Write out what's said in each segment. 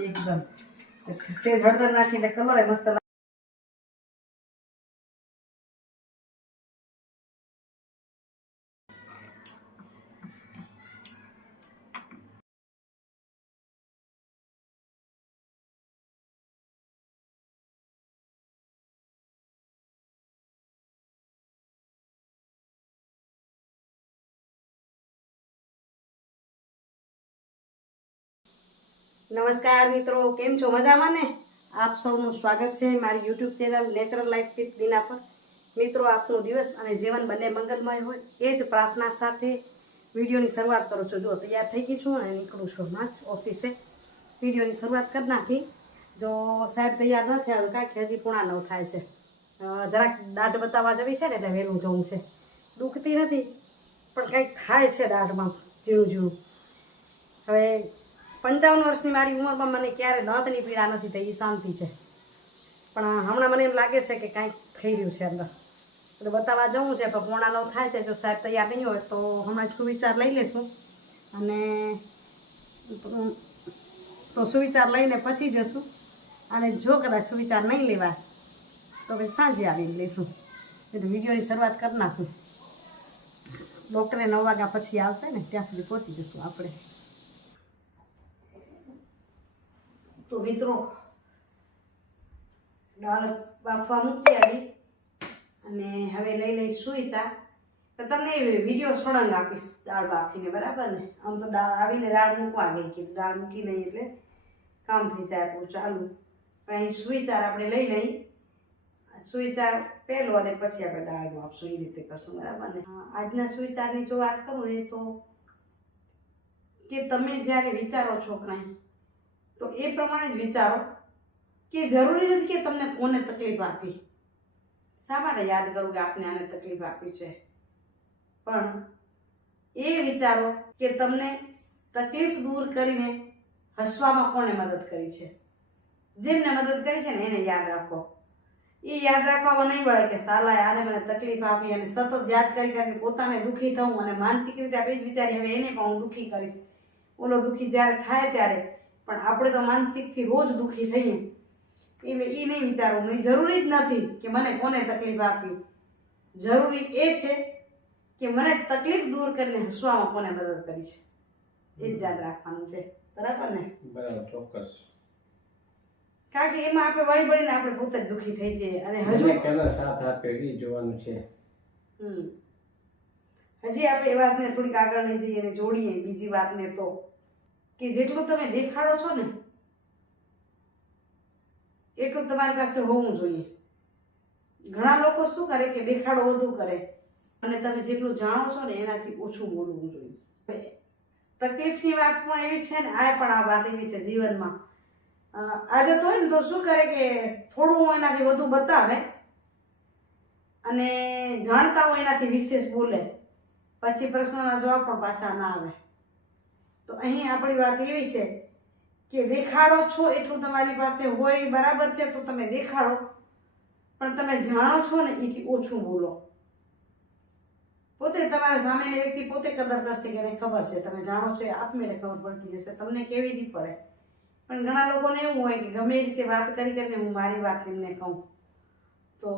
એકદમ સેજ હળદર નાખી એટલે કલર મસ્ત લાગે. નમસ્કાર મિત્રો, કેમ છો? મજામાં ને? આપ સૌનું સ્વાગત છે મારી YouTube channel natural life with Dina પર. મિત્રો, આપનો દિવસ અને જીવન બંને મંગલમય હોય એ જ પ્રાર્થના સાથે વિડીયોની શરૂઆત કરું છું. જો તૈયાર થઈ ગઈ છું અને નીકળું છું માચ ઓફિસે. વિડીયોની શરૂઆત કરી નાખી. જો સાહેબ તૈયાર ન થયા હોય કાંઈક હજી 8:45 થાય છે. જરાક દાઢ બતાવવા જવી છે ને એટલે વહેલું જવું છે. દુખતી નથી પણ કંઈક થાય છે દાઢમાં ઝીણું ઝીણું. હવે 55 વર્ષની મારી ઉંમરમાં મને ક્યારે દાંતની પીડા નથી થઈ, એ શાંતિ છે. પણ હમણાં મને એમ લાગે છે કે કાંઈક થઈ રહ્યું છે અંદર, એટલે બતાવવા જવું છે. પણ 8:45 થાય છે. જો સાહેબ તૈયાર નહીં હોય તો હમણાં સુવિચાર લઈ લેશું અને તો સુવિચાર લઈને પછી જશું. અને જો કદાચ સુવિચાર નહીં લેવાય તો પછી સાંજે આવીને લઈશું. એટલે વિડીયોની શરૂઆત કરી નાખું. ડૉક્ટરે 9 વાગ્યા પછી આવશે ને, ત્યાં સુધી પહોંચી જશું આપણે. તો મિત્રો, દાળ બાફવા મૂકી આવી અને હવે લઈ સુઈ ચા. તો તમને વિડીયો સળંગ આપીશ દાળ બાફીને, બરાબર ને? આમ તો દાળ આવીને દાળ મૂકવા ગઈ કે દાળ મૂકી દઈએ એટલે કામ થઈ જાય આપણું ચાલુ. પણ અહીં સુવિચાર આપણે લઈ સુવિચાર પહેલો અને પછી આપણે દાળ બાફશું, એ રીતે કરશું, બરાબર ને? આજના સુવિચારની જો વાત કરું ને તો કે તમે જ્યારે વિચારો છો કાંઈ તો એ પ્રમાણે જ વિચારો. કે જરૂરી નથી કે તમને કોને તકલીફ આપી. શા માટે યાદ કરું કે આપને આને તકલીફ આપી છે? પણ એ વિચારો કે તમને તકલીફ દૂર કરીને હસવામાં કોને મદદ કરી છે. જેમને મદદ કરી છે ને એને યાદ રાખો. એ યાદ રાખવામાં નહીં પડે કે સાલા આને મને તકલીફ આપી અને સતત યાદ કરી કરીને પોતાને દુઃખી થવું અને માનસિક રીતે આપણે જ વિચારીએ હવે એને પણ હું દુઃખી કરીશ. ઓલો દુઃખી જ્યારે થાય ત્યારે, પણ આપણે તો માનસિકથી રોજ દુઃખી થઈએ. એટલે એ નહીં વિચારવું. નહીં, જરૂરી જ નથી કે મને કોને તકલીફ આપી. જરૂરી એ છે કે મને તકલીફ દૂર કરીને હસવામાં કોને મદદ કરી છે, એ જ યાદ રાખવાનું છે, બરાબર ને? બરાબર, ચોક્કસ. કારણ કે એમાં આપણે વળી વળીને આપણે પોતે જ દુઃખી થઈ જઈએ અને હજુ કેનો સાથ આપે એ જોવાનું છે. હજી આપણે એ વાતને થોડીક આગળ લઈ જઈએ અને જોડીએ બીજી વાતને, તો કે જેટલું તમે દેખાડો છો ને એટલું તમારી પાસે હોવું જોઈએ. ઘણા લોકો શું કરે કે દેખાડો વધુ કરે અને તમે જેટલું જાણો છો ને એનાથી ઓછું બોલવું જોઈએ. તકલીફની વાત પણ એવી છે ને, આ પણ આ વાત એવી છે જીવનમાં. આદત હોય ને તો શું કરે કે થોડું એનાથી વધુ બતાવે અને જાણતા હોય એનાથી વિશેષ બોલે, પછી પ્રશ્નના જવાબ પણ પાછા ના આવે. તો અહીં આપણી વાત એવી છે કે દેખાડો છો એટલું તમારી પાસે હોય, બરાબર છે, તો તમે દેખાડો, પણ તમે જાણો છો ને એથી ઓછું બોલો. પોતે તમારા સામેની વ્યક્તિ પોતે કદર કરશે કે એને ખબર છે, તમે જાણો છો એ આપમેળે ખબર પડતી જશે, તમને કેવી નહીં પડે. પણ ઘણા લોકોને એવું હોય કે ગમે એ રીતે વાત કરીને હું મારી વાત એમને કહું, તો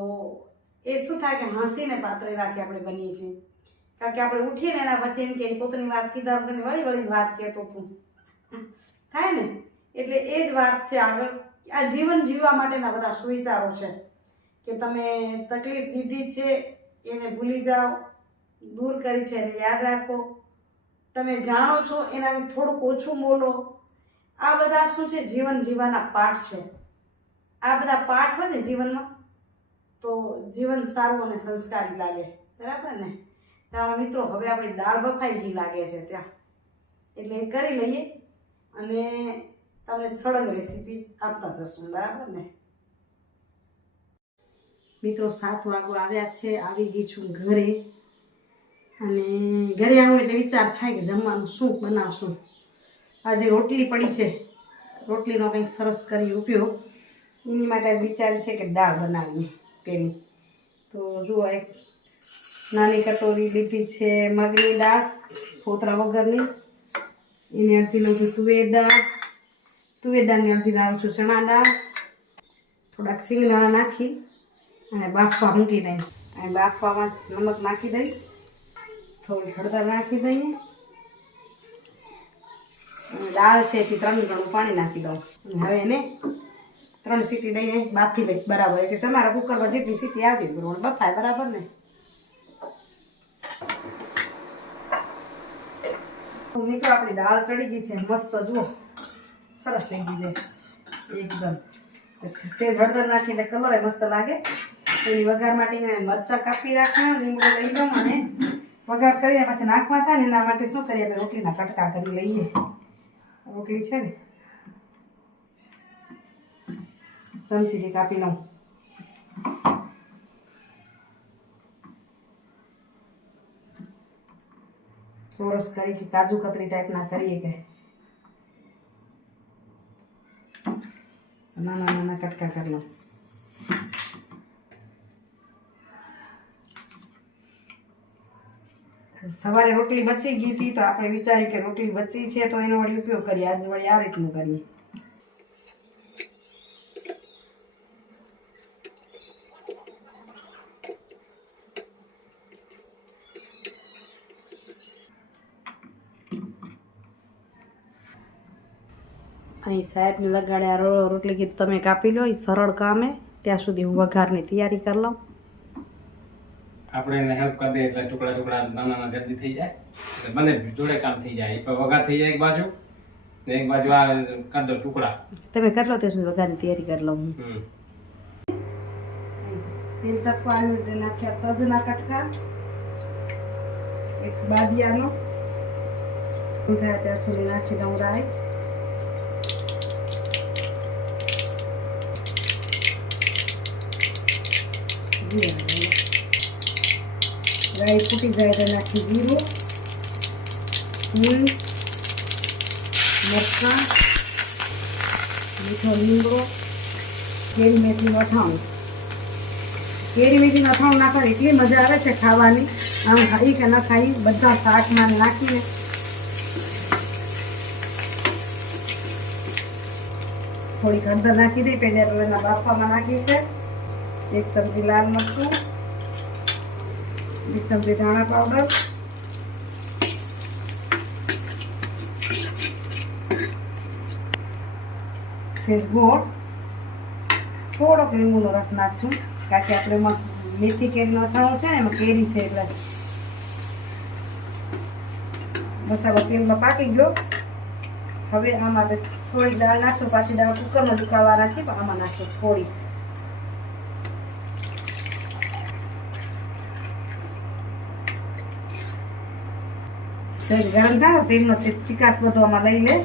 એ શું થાય કે હસીને પાત્ર રાખી આપણે બનીએ છીએ. કારણ કે આપણે ઉઠીને એના પછી એમ કે પોતાની વાત કીધા વગરની વળી વાત કહેતો તું થાય ને. એટલે એ જ વાત છે આગળ. આ જીવન જીવવા માટેના બધા સુવિચારો છે કે તમે તકલીફ દીધી છે એને ભૂલી જાઓ, દૂર કરી છે એને યાદ રાખો, તમે જાણો છો એનાથી થોડુંક ઓછું બોલો. આ બધા શું છે, જીવન જીવવાના પાઠ છે. આ બધા પાઠ હોય ને જીવનમાં તો જીવન સારું અને સંસ્કારી લાગે, બરાબર ને? ચાલો મિત્રો, હવે આપણી દાળ બફાઈ ગઈ લાગે છે ત્યાં, એટલે એ કરી લઈએ અને તમને સળંગ રેસીપી આપતા જશું, બરાબર ને? મિત્રો, 7 વાગવા આવ્યા છે. આવી ગઈ છું ઘરે અને ઘરે આવું એટલે વિચાર થાય કે જમવાનું શું બનાવશું. આજે રોટલી પડી છે, રોટલીનો કંઈક સરસ કરી ઉપયોગ. એની માટે વિચાર્યું છે કે દાળ બનાવીએ પેલી. તો જુઓ, એક નાની કટોરી લીધી છે મગની દાળ, ફોતરા વગરની. એને અડધી લીધી તુવેર દાળ, તુવેર દાળની અડધી નાખું છું ચણા દાળ, થોડાક સિંગદાણા નાખી અને બાફવા મૂકી દઈશ. અને બાફવામાં નમક નાખી દઈશ, થોડી હળદર નાખી દઈએ અને દાળ છે એથી 3 ગણું પાણી નાખી દઉં. અને હવે એને 3 સીટી દઈને બાફી લઈશ બરાબર. એટલે તમારા કુકરમાં જેટલી સીટી આવી બરાબર બફાય બરાબર ને. મિત્રો આપણી દાળ ચડી ગઈ છે મસ્ત, જુઓ સરસ થઈ ગઈ છે એકદમ. સેજ હળદર નાખી એટલે કલર મસ્ત લાગે. એની વઘાર માટે મરચાં કાપી રાખ્યા, લીમડો લઈ લઉં અને વઘાર કરીને પછી નાખવા થાય ને એના માટે શું કરીએ આપણે રોટલીના કટકા કરી લઈએ. રોટલી છે ને ચમચીથી કાપી લઉં. ચોરસ કરી કાજુ કતરી ટાઈપના કરીએ કે નાના નાના કટકા કરી લઉં. સવારે રોટલી બચી ગઈ હતી તો આપણે વિચાર્યું કે રોટલી બચી છે તો એનો વળી ઉપયોગ કરીએ. આજે વળી આ રીતનું કરીએ. અહીં સાહેબને લગાડ્યા રોટલી કીધું તમે કાપી લો, એ સરળ કામ હે. ત્યાં સુધી હું વઘારની તૈયારી કરી લઉં. આપણે એને હેલ્પ કરી દઈએ એટલે ટુકડા ટુકડા નાના નાના જલ્દી થઈ જાય, એટલે બંને જોડે કામ થઈ જાય. એક વઘાર થઈ જાય એક બાજુ ને એક બાજુ આ કરી દો ટુકડા. તમે કરી લો ત્યાં સુધી વઘારની તૈયારી કરી લઉં. તેલ તપવાનું એટલે નાખ્યા તજના કટકા, એક બાદિયાનો થાય ત્યાં સુધી નાખી દઉં રાઈ. રાઈ ફૂટી જાય તો નાખી જીરું, હિંગ, મરચાં, મીઠો લીમડો, કેરી મેથીનું અથાણું. કેરી મેથીનું અથાણું નાખવાની એટલી મજા આવે છે ખાવાની. આમ ખાઈ કે ન ખાઈ બધા શાકમાં નાખીને થોડીક હળદર નાખી દઈ. પહેલા બાફવામાં નાખ્યું છે. 1 ચમચી લાલ મરચું, 1 ચમચી ધાણા પાવડર, સેજ ગોળ, થોડોક લીંબુનો રસ નાખશું કારણ કે આપણે એમાં મેથી કેરીનું અથાણું છે ને એમાં કેરી છે એટલે. મસાલો તેલમાં પાકી ગયો. હવે આમાં થોડી દાળ નાખશું. પાછી દાળ કુકરમાં ઉકાળવાના છે પણ આમાં નાખશું થોડી. ગરમ થાય તેલનો ચિકાસ બધો આમાં લઈ લે.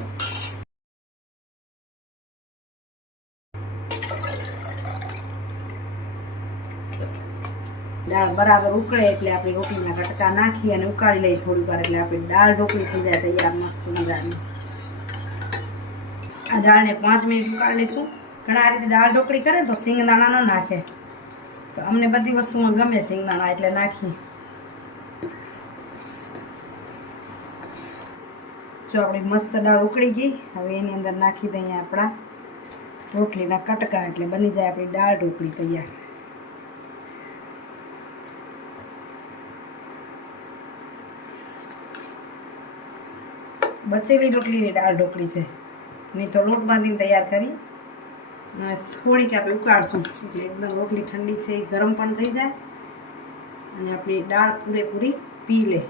દાળ બરાબર ઉકળે એટલે આપણે રોટલીના કટકા નાખી અને ઉકાળી લઈએ થોડી વાર. એટલે આપણી દાળ ઢોકળી થઈ જાય તૈયાર મસ્ત મજાની. આ દાળને 5 મિનિટ ઉકાળી લઈશું. ઘણા આ રીતે દાળ ઢોકળી કરે તો સિંગદાણા ન નાખે, તો અમને બધી વસ્તુમાં ગમે સિંગદાણા એટલે નાખી. જો આપણી મસ્ત દાળ ઉકળી ગઈ. હવે એની અંદર નાખી દઈએ આપણા રોટલીના કટકા એટલે બની જાય આપણી દાળ ઢોકળી તૈયાર. બચેલી રોટલીની દાળ ઢોકળી છે. નહીં તો લોટ બાંધીને તૈયાર કરી અને થોડીક આપણે ઉકાળશું એટલે એકદમ રોટલી ઠંડી છે એ ગરમ પણ થઈ જાય અને આપણી દાળ પૂરેપૂરી પી લે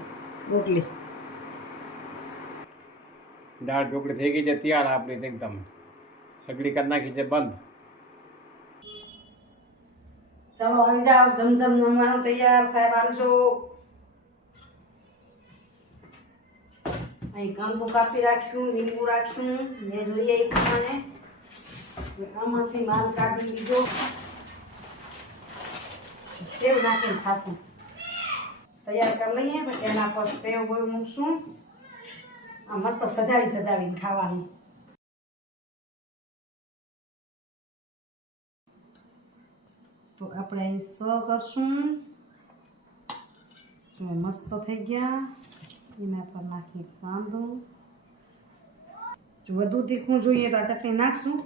રોટલી. દાળ ઢોકળી થઈ ગઈ છે તૈયાર. આપણી એકદમ સગડી કરી નાખી છે બંધ. ચાલો આવી જાઓ, જમજમ જમવાનું તૈયાર. સાહેબ આવજો. અહીં કાંદો કાપી રાખ્યું, લીંબુ રાખ્યું, મેં જોઈએ એ પ્રમાણે. આમાંથી માલ કાઢી લીધો. સેવ નાખીને ખાશું. તૈયાર કરી લઈએ પછી એના પર સેવ ગોળ મૂકશું. આ મસ્ત સજાવીને ખાવાનું. તો આપણે અહીં સર્વ કરશું. જો મસ્ત થઈ ગયા. એના પર નાખી કાંદો. જો વધુ તીખું જોઈએ તો આ ચટણી નાખશું,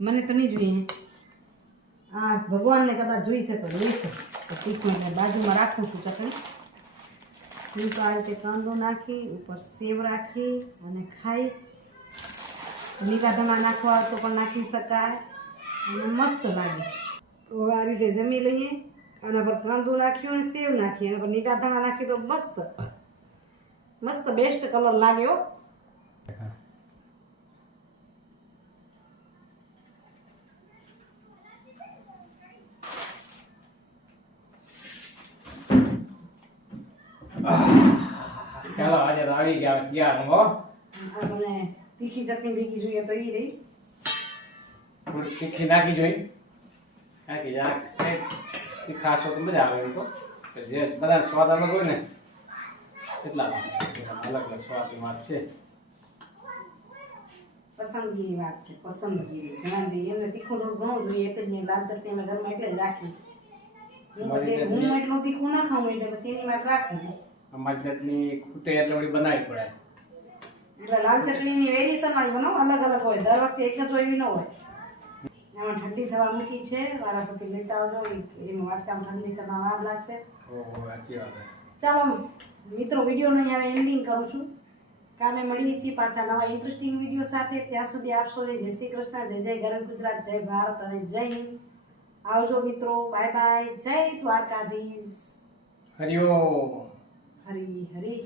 મને તો નહીં જોઈએ. હા, ભગવાનને કદાચ જોઈશે તો જોઈશે તો તીખું એટલે બાજુમાં રાખું છું ચટણી. હું તો આ રીતે કાંદો નાખી ઉપર સેવ રાખી અને ખાઈશ. લીલા ધાણા નાખવા હોય તો પણ નાખી શકાય અને મસ્ત લાગે. તો હવે આ રીતે જમી લઈએ. આના પર કાંદો નાખ્યો અને સેવ નાખી, એના પર લીલા ધાણા નાખી તો મસ્ત મસ્ત બેસ્ટ કલર લાગ્યો. ચાલો આજે તો આવી ગયા તૈયાર હો. આ મને તીખી ચટણી ભેગી જોઈએ તો એ રહી. થોડી તીખી નાખી જોઈ, નાખી જરાક સેજ તીખાશો તો મજા આવે. એમ તો જે બધા સ્વાદ અલગ હોય ને એટલા અલગ અલગ સ્વાદની વાત છે. પસંદગીની વાત છે, પસંદગી ઘણા દે એમને તીખું થોડું ઘણું જોઈએ એટલે જ મેં લાલ ચટણી અમે ઘરમાં એટલે જ રાખી. હું એટલું તીખું ના ખાઉં એટલે પછી એની વાત રાખું. અમારી ચટણી ખૂટે એટલે વળી બનાવવી પડે. એટલે લાલ ચટણીની વેરીએશન વાળી બનાવો, અલગ અલગ હોય, દર વખતે એક જ હોય એવી ન હોય. એમાં ઠંડી થવા મૂકી છે, વારા પછી લેતા આવજો. એમાં વાટકામાં ઠંડી થવા વાર લાગશે. ઓહો, સાચી વાત છે. ચાલો મિત્રો, વિડીયોને અહીંયા એન્ડિંગ કરું છું. કાલે મળીએ છીએ પાછા નવા ઇન્ટરેસ્ટિંગ વિડીયો સાથે. ત્યાં સુધી આપ સૌને જય શ્રી કૃષ્ણ, જય જય ગરમ ગુજરાત, જય ભારત અને જય હિન્દ. આવજો મિત્રો, બાય બાય, જય દ્વારકાધીશ. હરિઓમ. હરી હરી.